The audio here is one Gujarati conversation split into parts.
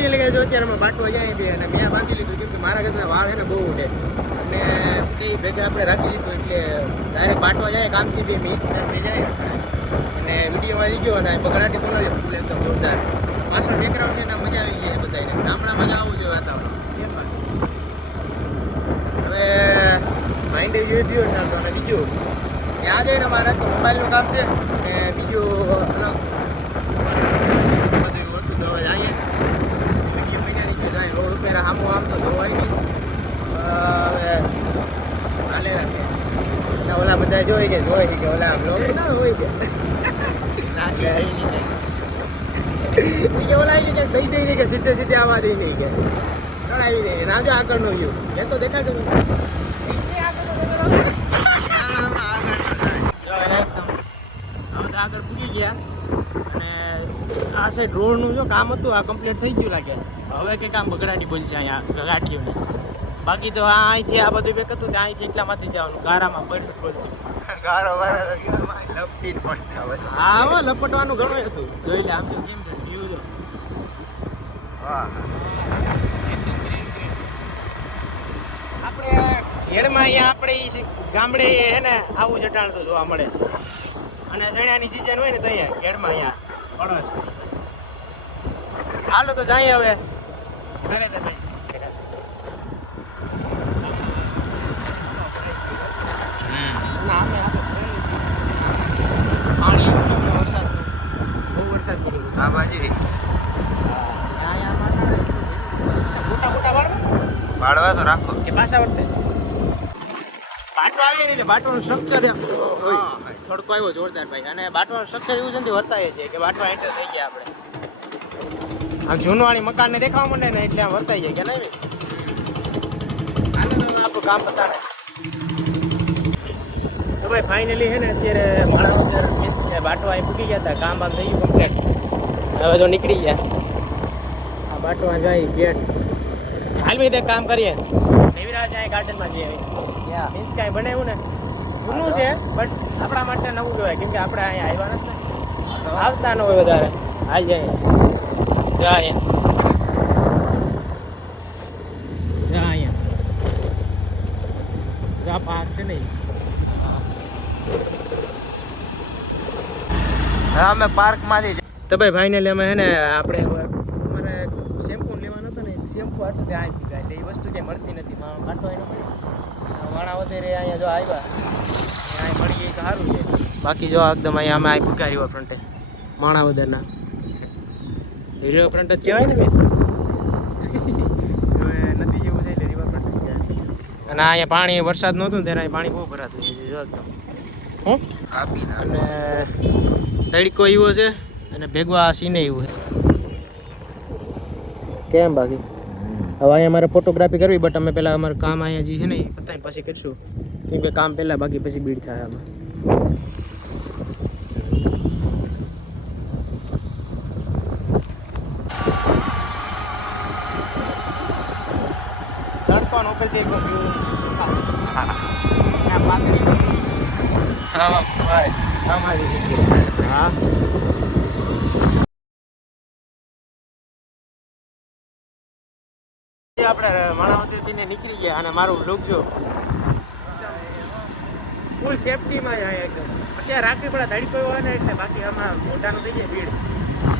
ફાઇનલી કહે જો અત્યારે અમે બાટવા જાય બી અને મેં બાંધી લીધું કેમ કે મારા ઘરના વાળ એને બહુ ઉડે અને તે ભેગા આપણે રાખી લીધું એટલે ડાયરેક્ટ બાટો જાય કામથી બી મીત બે જાય. અને વિડીયોમાં લઈ ગયો અને પકડાટી બોલાવી ફૂલ એકદમ જોરદાર. પાછળ બેકગ્રાઉન્ડ એના મજા આવી ગઈ બધાને ગામડામાં જ આવું જોઈએ વાતાવરણ. હવે માઇન્ડ એવી થયો અને બીજું. ત્યાં જઈને મારા મોબાઈલનું કામ છે અને બીજું અલગ બધું હોતું તો હવે જઈએ વીડિયો મહિનાની છે રોડ ઉપર આમો તો જોવાય નહીં. હાલે રાખે. ઓલા બધા જોઈ કે જોઈ કે ઓલા આમ લોકો ના હોય કે નાખી નહીં કે ઓલા કે દઈ દઈ નહીં કે સીધે સીધે આવવા દઈ નહીં કે. ચડાવી નહીં ના જો આગળનો વ્યૂ એ તો દેખાડું જો એને એકદમ હવે તો આગળ પૂરી ગયા. અને આ સાઈડ રોડનું જો કામ હતું આ કમ્પ્લીટ થઈ ગયું લાગે. હવે કંઈક આમ બગડાટી બોલશે અહીંયા ગાડીઓને બાકી તો આ અહીંથી આ બધું બેક હતું અહીંથી એટલામાંથી જવાનું. ગારામાં પડતું બોલતું. ગારો લપટી પડતા હા લપટવાનું ઘણું હતું. જોઈ લે આમ તો છે વ્યૂ જો. આપણે ખેડમાં અહીંયા આપણે ગામડે હે ને આવું જટાણ તો જોવા મળે. અને ચણ્યાની સિઝન હોય ને તો અહીંયા ખેડમાં અહીંયા પડસ હાલો તો જાય હવે. ઘરે તો ભાઈ આ બાજુ પાડવા તો રાખો. કે પાછા વર્તે બાટો આવે ને બાટોનું સ્ટ્રક્ચર થોડુંક આવ્યો જોરદાર ભાઈ. અને બાટવાનું સ્ટ્રક્ચર એવું છે ને વર્તાય છે કે બાટવા એન્ટર થઈ ગયા આપણે. આમ જૂનવાણી મકાનને દેખાવા માંડે ને એટલે આમ વર્તાઈ જાય કે નહીં? આપણું કામ બતાવે. તો ભાઈ ફાઇનલી છે ને અત્યારે માણસ મીન્સ કે બાટવા એ પૂકી ગયા હતા કામ બામ થઈ ગયું કમ્પ્લીટ હવે તો નીકળી ગયા. આ બાટવા જાય ગેટ. હાલ મેં કામ કરીએ. દેવીરાજ આ ગાર્ડનમાં જઈએ મીન્સ કાંઈ બનાવ્યું ને? જૂનું છે બટ આપણા માટે નવું કહેવાય. કેમ કે આપણે અહીંયા આવ્યા નથી. આવતા ન હોય વધારે. આવી જાય જા અહીંયા જા અહીંયા જા પાક છે નહીં હા અમે પાર્કમાંથી તો ભાઈ ફાઇનલી અમે હે ને આપણે અમારે શેમ્પુ લેવાનો હતો ને શેમ્પુ આટલું ત્યાં આવી ગયા એટલે એ વસ્તુ ક્યાંય મળતી નથી. મા- કાંટો એનો વાણા વધારે અહીંયા જો આવ્યા. અહીંયા મળી તો સારું છે. બાકી જો એકદમ અહીંયા અમે અહીં ભૂકા રહ્યો ફ્રન્ટે. માણા વધારના. હીરો ફ્રન્ટ જ કહેવાય ને ભાઈ હવે નદી જેવું છે એટલે રિવર ફ્રન્ટ અને અહીંયા પાણી વરસાદ નહોતું ત્યારે અહીં પાણી બહુ ભરાતું છે જો એકદમ. હું? કાપી અને તડકો એવો છે અને ભેગવા સીને એવું છે. કેમ બાકી? હવે અહીંયા મારે ફોટોગ્રાફી કરવી બટ અમે પહેલાં અમારું કામ અહીંયા જે છે ને એ પતાવી પછી કરીશું. કેમ કે કામ પહેલાં બાકી પછી બીડ થાય આમાં. તડકોનો ઉપરથી એક view ચકાસ. આ પાતળી આમાં ભાઈ. અમારી રીતે. હા. આપણે માણાવતીથી નીકળી ગયા અને મારું લુક જો ફૂલ સેફટીમાં જ આયા એકદમ. અત્યારે રાખવી પડે ધડકો હોય ને એટલે બાકી આમાં મોટાનું થઈ જાય ભીડ.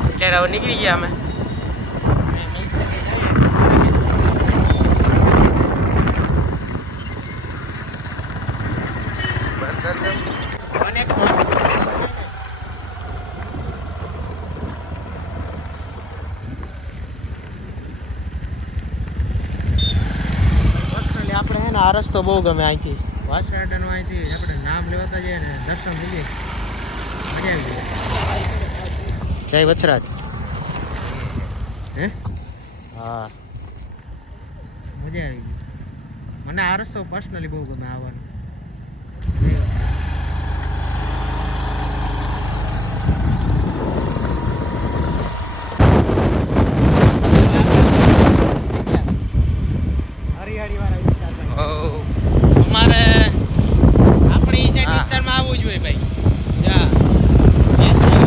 અત્યારે હવે નીકળી ગયા અમે અને નીચે જઈએ. બંધ કરી દો. One X માં. Personally આપણે હે ને આ રસ્તો બહુ ગમે અહીંથી. વાસણાડાનો અહીંથી આપણે નામ લેવાતા જઈએ ને દર્શન થઈ જાય મજા આવી જાય. જય વચરાજ. હે? હા. મજા આવી ગઈ. મને આ રસ્તો પર્સનલી બહુ ગમે આવવાનો જય વચરાજ. હરિયાળીવાળા વિસ્તારમાં. ઓ અમારે આપણે ઈ સાઈડ હા. વિસ્તારમાં આવવું જોઈએ ભાઈ જા Yes, sir.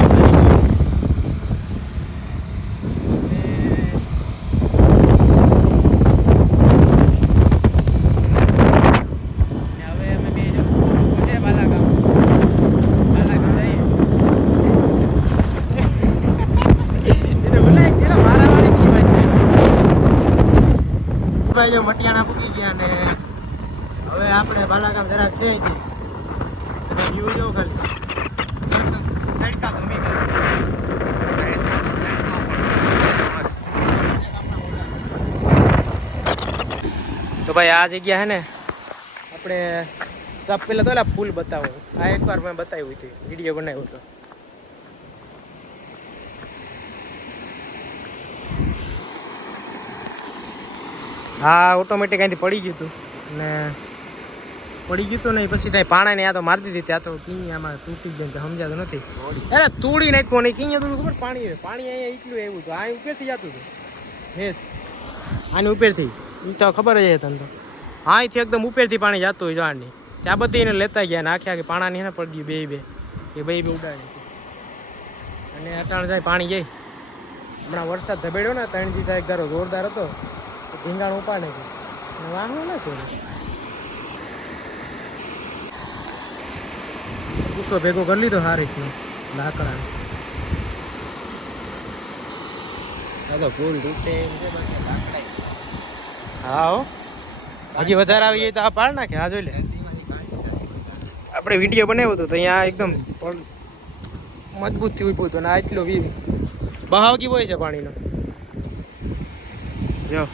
ભાઈ જો મટિયાણા પૂકી ગયા ને હવે આપણે બાલાગામ જરાક છે અહીંથી. અને વ્યૂ જો તો ભાઈ આ જગ્યા હે ને આપણે પેલા તો પેલા ફૂલ બતાવો. આ એકવાર મેં બતાવ્યું હતું, વીડિયો બનાવ્યો હતો. હા ઓટોમેટિક અહીંથી પડી ગયું હતું. ને પડી ગયું હતું ને, પછી ત્યાં પાણા ને આ તો મારી દીધી. ત્યાં તો કિંઈ આમાં તૂટી ગયું સમજાતું નથી. અરે તોડી નાખ્યું નહીં કિંઈ હતું, ખબર પાણી પાણી અહીંયા એટલું એવું હતું. આ ઉપરથી જતું હતું. હે, આની ઉપરથી. એ તો ખબર જ તને તો. અહીંથી એકદમ ઉપરથી પાણી જતું હોય જાણની ત્યાં બધી એને લેતા ગયા ને, આખી આખી પાણાની એને પડી ગયું, બે બે. એ બે બે ઉડાડી અને અટાણ જાય પાણી જાય હમણાં વરસાદ ધબેડ્યો ને ત્રણ દિવસ એક ધારો જોરદાર હતો. તો ભીંગાણ ઉપાડે છે. વાહનો ના શું ગુસ્સો ભેગો કરી લીધો સારી રીતનો લાકડા તો ફૂલ તૂટે. હા હજી વધારે આવી જાય તો આ પાડ નાખે આ જોઈ લે. આપણે વીડિયો બનાવ્યો હતો તો અહીંયા એકદમ મજબૂતથી ઉભું હતું ને આટલો બહાવ કેવો હોય છે પાણીનો. જો.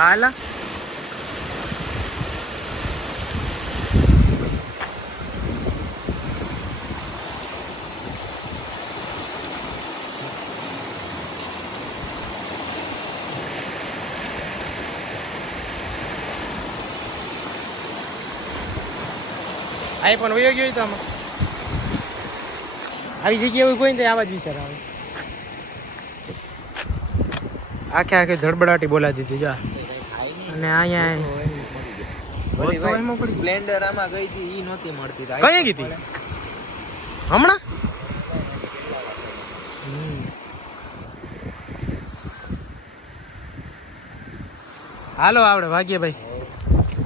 હાલા આઈફોન વયો ગયો તો આમાં. આવી જગ્યા એવું કોઈ ને આવા જ વિચાર આવે. આખે આખે ધડબડાટી બોલાતી દીધી, જા. નહીં. અને અહીંયા ઓલી તો એમાં ભાઈ પડી. સ્પ્લેન્ડર આમાં ગઈ હતી ઈ નહોતી મળતી. કઈ ગઈ હતી? હમણાં? હાલો આપણે ભાગ્ય ભાઈ.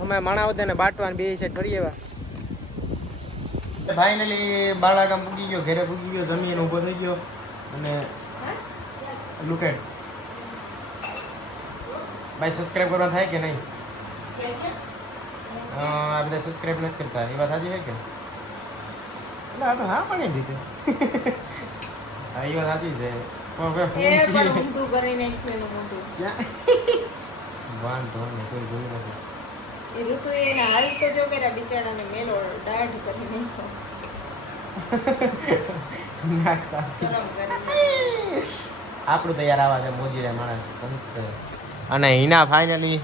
અમે માણાવદર ને બાટવાન બે સાઈડ ફરી આવ્યા ફાઇનલી બાળાગામ પૂગી ગયો ઘરે પૂગી ગયો જમીન ઊભો થઈ ગયો. અને લુકેટ ભાઈ સબસ્ક્રાઇબ કરવા થાય કે નહીં? આ બધા સબસ્ક્રાઇબ નથી કરતા. એ વાત સાચી હોય કે? એટલે આ તો હા પણ એ રીતે હા એ વાત સાચી છે. વાંધો નહીં કોઈ જોયું નથી. એ ઋતુ એને હાલ તો જો કર્યા બિચારાને મેલો દાઢ કરી નાખ્યો. નાક સાફ. આપણું તૈયાર આવા છે મોજીરા માણસ સંત. અને Hina finally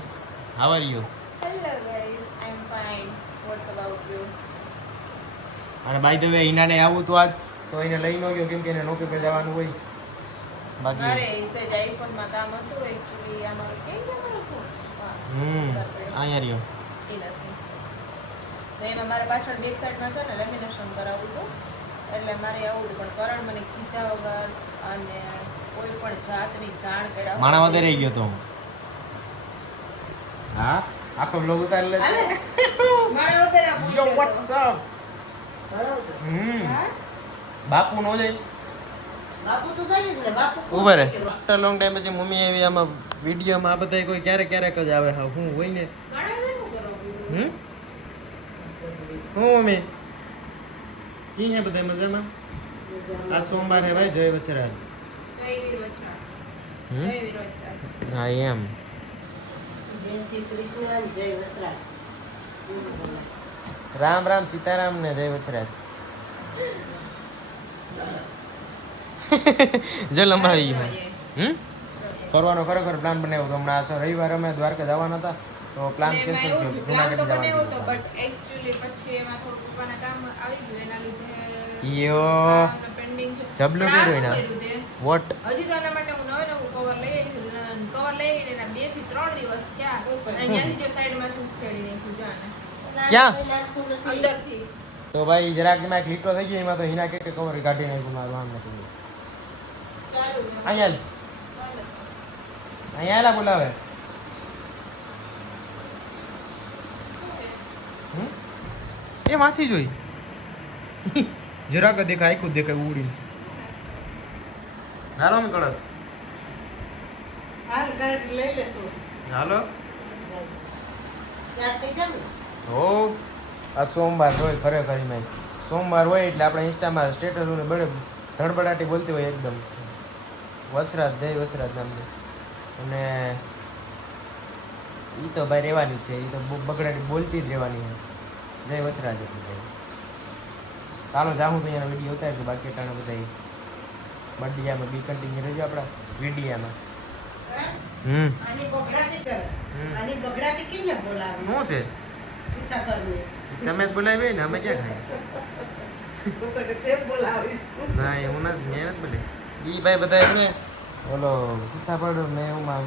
how are you hello guys I am fine what's about you અને બાય ધ વે હિનાને આવું તો આજ? તો એને લઈ ન ગયો કેમ કે એને નોકરી પર જવાનું હોય. બાકી અરે એ જ આઈફોનમાં કામ હતું એક્ચ્યુઅલી આમાં કેમ? હમ. અહીંયા રહ્યો. એ નથી. તો એમાં મારે પાછળ બેક સાઈડમાં છે ને લેમિનેશન કરાવવું હતું. એટલે મારે આવું પણ કરણ મને કીધા વગર અને કોઈ પણ જાતની જાણ કર્યા માણા વધારે ગયો તો હું. હા? આખો બ્લોગ ઉતારી લે હાલે. માણા વધારે આ યો વોટ્સ અપ હમ. બાપુ નો જાય. બાપુ તો કરીશ ને બાપુ ઊભા રે લોંગ ટાઈમ પછી મમ્મી એવી આમાં વિડીયોમાં આ બધા કોઈ ક્યારેક ક્યારેક જ આવે. હા હું હોય ને. હમ? હું મમ્મી. કી હે બધા મજામાં? આજ સોમવાર હે ભાઈ જય વચરાજ. જય વીર વચરાજ. જય વીર વચરાજ. હા એમ. જય શ્રી કૃષ્ણ જય વસરાજ. રામ રામ સીતારામ ને જય વસરાજ. જો લંબાવી હમ? ફરવાનો ખરેખર પ્લાન બનાવ્યો હતો. હમણાં આ રવિવારે અમે દ્વારકા જવાના હતા તો પ્લાન કેન્સલ થયો જુનાગઢ બનાવ્યો હતો, જવાનું but પછી એમાં થોડું પપ્પાના કામ આવી ગયું, એના લીધે યો. જબલું કર્યું એના. વોટ હજી તો એના માટે હું નવે નવું કવર લઈ આવી છું. cover લઈ એના બેથી ત્રણ દિવસ થયા. અને ત્યાંથી જો સાઈડમાંથી ઉખેડી નાખ્યું જો ક્યાં? કોઈ લાગતું તો ભાઈ જરાક જેમાં એક થઈ ગઈ એમાં તો હિના કે કે કવર કાઢી નાખ્યું મારું આમ નથી ચાલુ અહીંયા અહીંયા એલા બોલાવે. હમ? એ માથી જોઈ. જરાક દેખાય આખું દેખાય ઉડીને. હાલો મી કળશ. હાલ ગાડી લઈ લે તું. હાલો. હો આજ સોમવાર હોય ખરેખર મેં સોમવાર હોય એટલે આપણે ઇન્સ્ટામાં સ્ટેટસ બડે ધડબડાટી બોલતી હોય એકદમ. વસરાજ જય વસરાજ નામની અને એ તો ભાઈ રહેવાની જ છે એ તો બગડાટી બોલતી જ રહેવાની છે. જય વસરાજ એટલે ભાઈ. ચાલો જાઉં ભાઈ એના વીડિયો ઉતારીશું બાકી ટાણે બધા બડિયામાં બી કન્ટિન્યુ રહેજો આપણા વિડીયામાં. હમ. આની બગડાટી કર. હમ. બગડાટી કેને બોલાવે? શું છે? તમે જ બોલાવી ને અમે ક્યાં હું તે બોલાવીશ. ના એવું નથી મેં નથી બોલી ઈ ભાઈ બધા એમને ઓલો સીતાફળ ને એવું માં